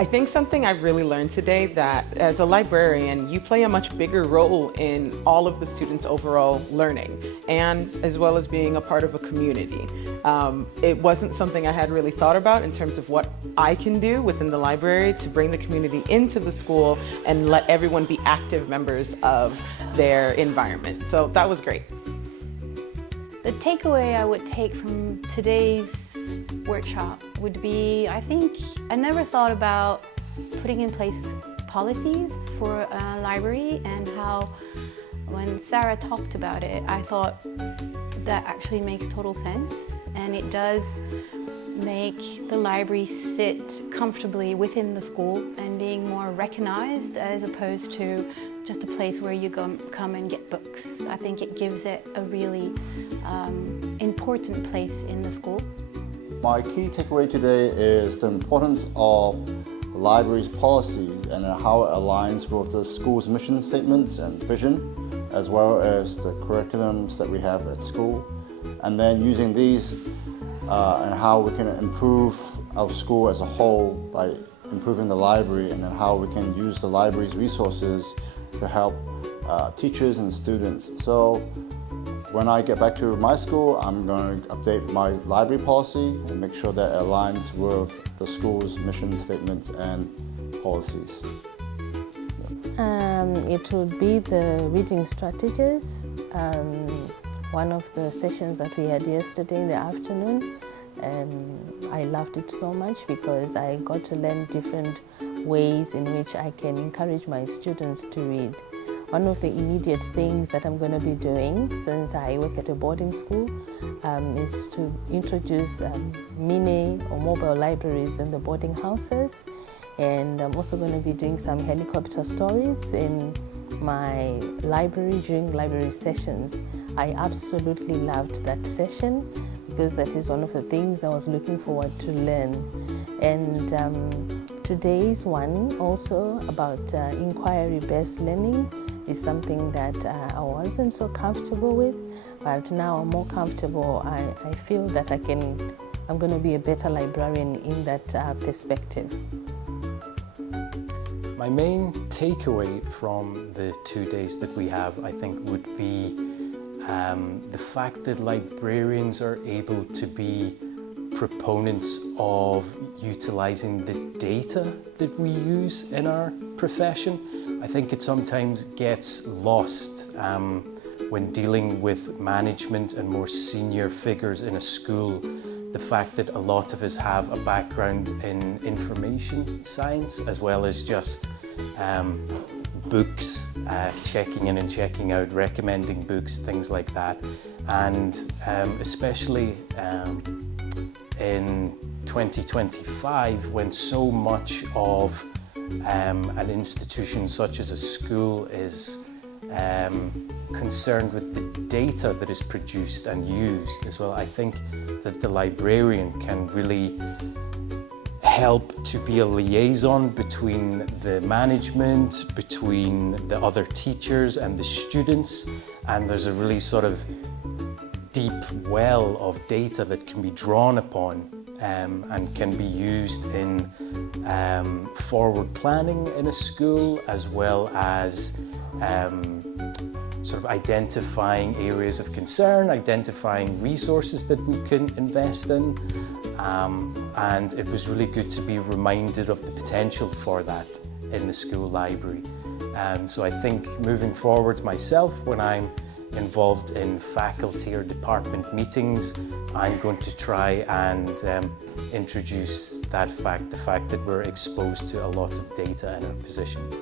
I think something I've really learned today, that as a librarian, you play a much bigger role in all of the students' overall learning, and as well as being a part of a community. It wasn't something I had really thought about in terms of what I can do within the library to bring the community into the school and let everyone be active members of their environment. So that was great. The takeaway I would take from today's workshop would be, I think I never thought about putting in place policies for a library, and how when Sarah talked about it, I thought that actually makes total sense, and it does make the library sit comfortably within the school and being more recognized as opposed to just a place where you come and get books. I think it gives it a really important place in the school. My key takeaway today is the importance of the library's policies and how it aligns with the school's mission statements and vision, as well as the curriculums that we have at school. And then using these and how we can improve our school as a whole by improving the library, and then how we can use the library's resources to help teachers and students. So when I get back to my school, I'm going to update my library policy and make sure that it aligns with the school's mission statements and policies. It would be the reading strategies. One of the sessions that we had yesterday in the afternoon, I loved it so much because I got to learn different ways in which I can encourage my students to read. One of the immediate things that I'm going to be doing, since I work at a boarding school, is to introduce mini or mobile libraries in the boarding houses. And I'm also going to be doing some helicopter stories in my library during library sessions. I absolutely loved that session because that is one of the things I was looking forward to learn. And today's one also about inquiry-based learning is something that I wasn't so comfortable with, but now I'm more comfortable. I feel that I'm going to be a better librarian in that perspective. My main takeaway from the 2 days that we have, I think, would be the fact that librarians are able to be proponents of utilising the data that we use in our profession. I think it sometimes gets lost when dealing with management and more senior figures in a school. The fact that a lot of us have a background in information science, as well as just books, checking in and checking out, recommending books, things like that. And especially in 2025, when so much of an institution such as a school is concerned with the data that is produced and used as well, I think that the librarian can really help to be a liaison between the management, between the other teachers and the students, and there's a really sort of deep well of data that can be drawn upon and can be used in forward planning in a school, as well as sort of identifying areas of concern, identifying resources that we can invest in. And it was really good to be reminded of the potential for that in the school library. So I think moving forward myself, when I'm involved in faculty or department meetings, I'm going to try and introduce the fact that we're exposed to a lot of data in our positions.